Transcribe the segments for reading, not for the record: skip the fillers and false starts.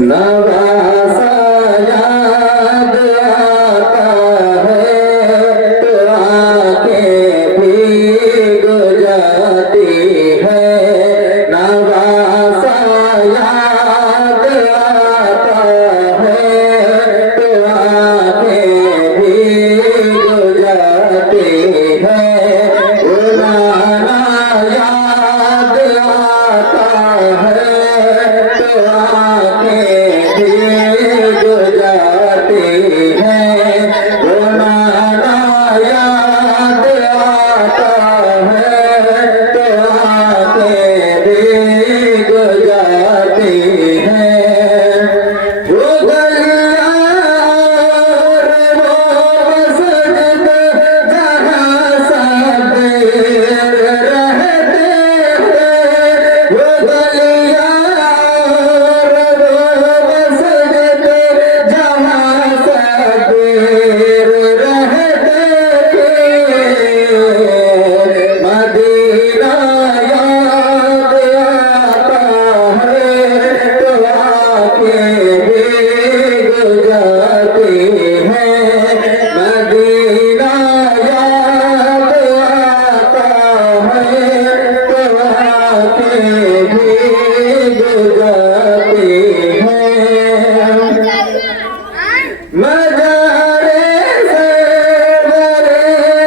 नवासा याद आता है तो आंखें भीग जाती है। नवासा याद आता है तो आंखें भीग जाती है। पुराना याद आता है तो आंखें भीग जाती हैं। पुराना याद आता है तो आंखें भीग जाती हैं। वो गलियां और वो मस्जिद जहाँ सब रहते हैं। वो गलियां और वो मस्जिद जहाँ सब रहते थे। मदीना याद आता है तो आंखें भीग जाती हैं। मदीना याद आता है तो आंखें भीग जाती हैं। मज़ारे सरवरे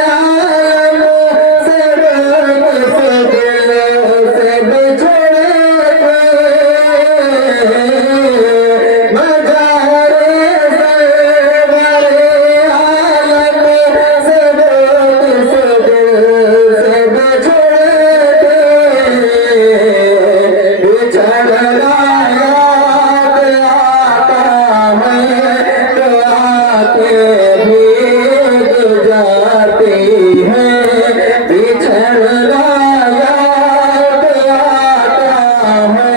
आलम से दिल से बिछड़े थे। मज़ारे सरवरे आलम से दिल से बिछड़े थे। बिछड़ना याद आता है तो आंखें भीग जाती हैं। बिछड़ना याद आता है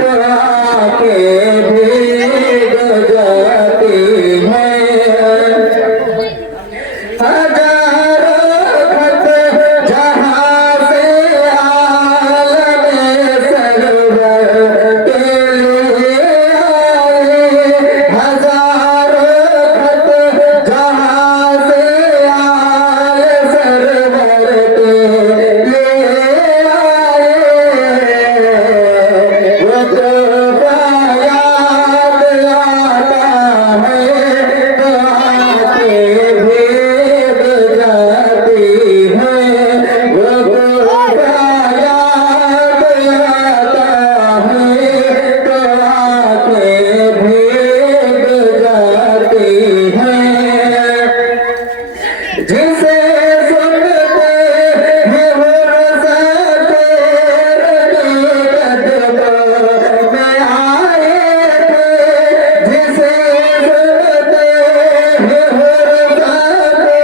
तो आंखें भीग जाती हैं। हजारों खत जहाँ से आलम सरवर के लिए आए। हजारों खत जहाँ से आल सरवर के लिए आए। वो तोहफा याद आता है तो आंखें भीग जाती हैं। वो तोहफा याद आता है तो आंखें भीग जाती हैं। जिसे सुनते हैं वो रसाते कदमों में आए थे। जिसे सुनते हैं वो रसाते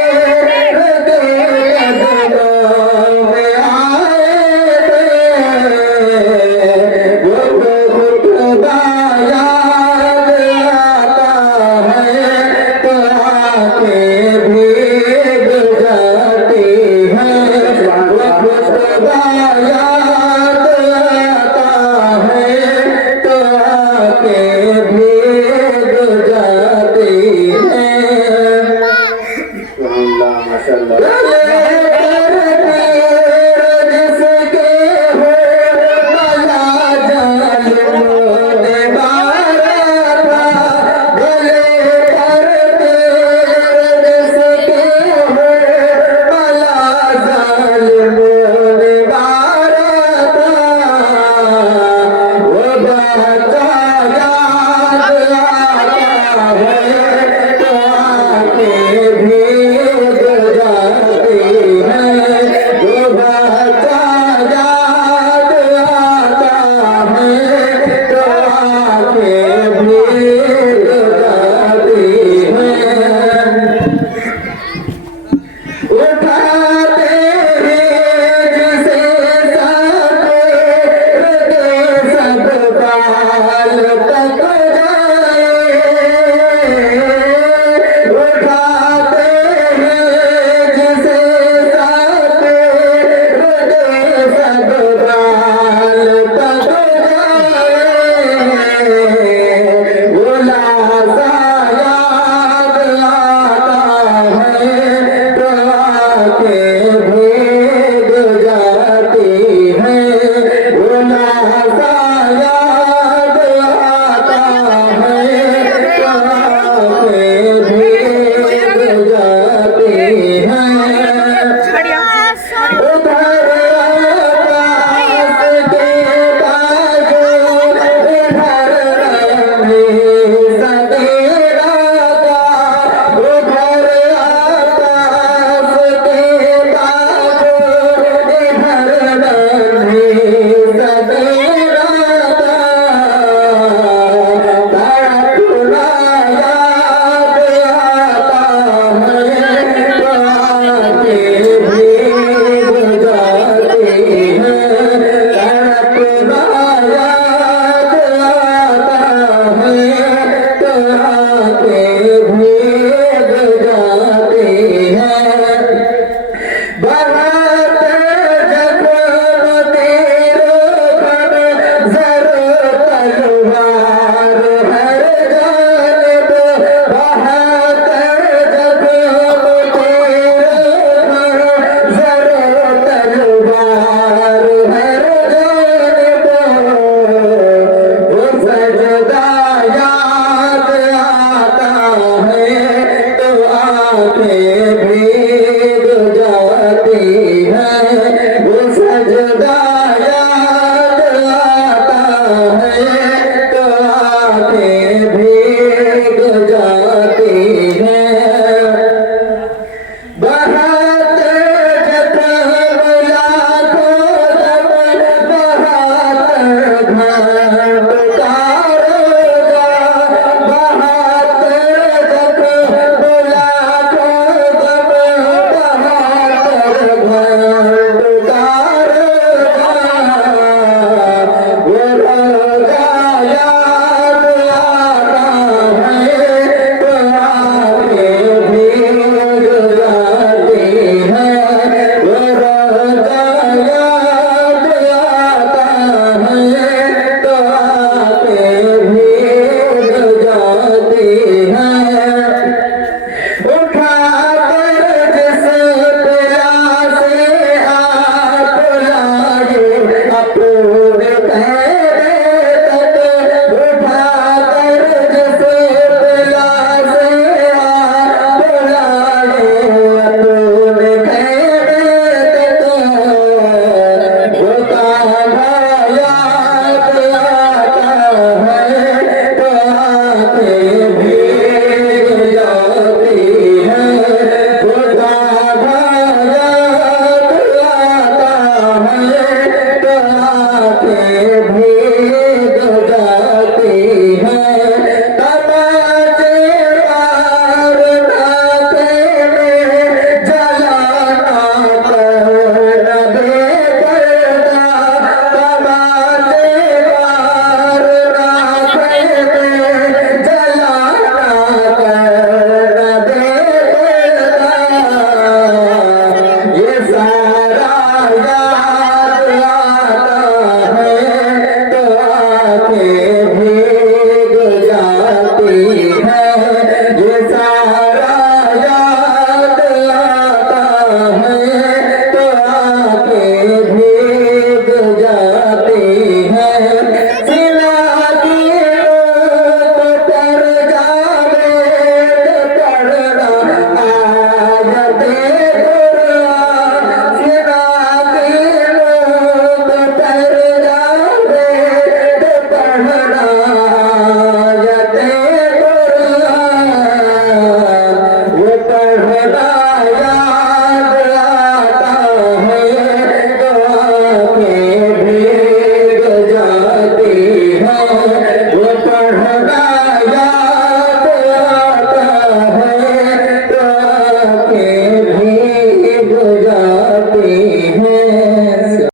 कदमों में आए थे। वो खुदा याद आता है तो आंखें भीग जाती हैं। वो खुदा याद आता है तो आंखें भीग जाती हैं। गले पर तीर जिसके हो भला जालिमों ने मारा था। गले पर तीर जिसके हो भला जालिमों ने मारा था। वो बच्चा याद है तमाचे मार नाते में जलाना कर न दे पर्दा तमाचे मार नाते में जलाना कर न दे पर्दा ये सारा याद आता है तो आंखें भीग जाती है ये सारा याद आता है तो आंखें भीग जाती है सिला की तो कर जावे तो पढ़ना आयते कुरान सिला की तो कर जावे तो पढ़ना आयते कुरान वो पढ़ना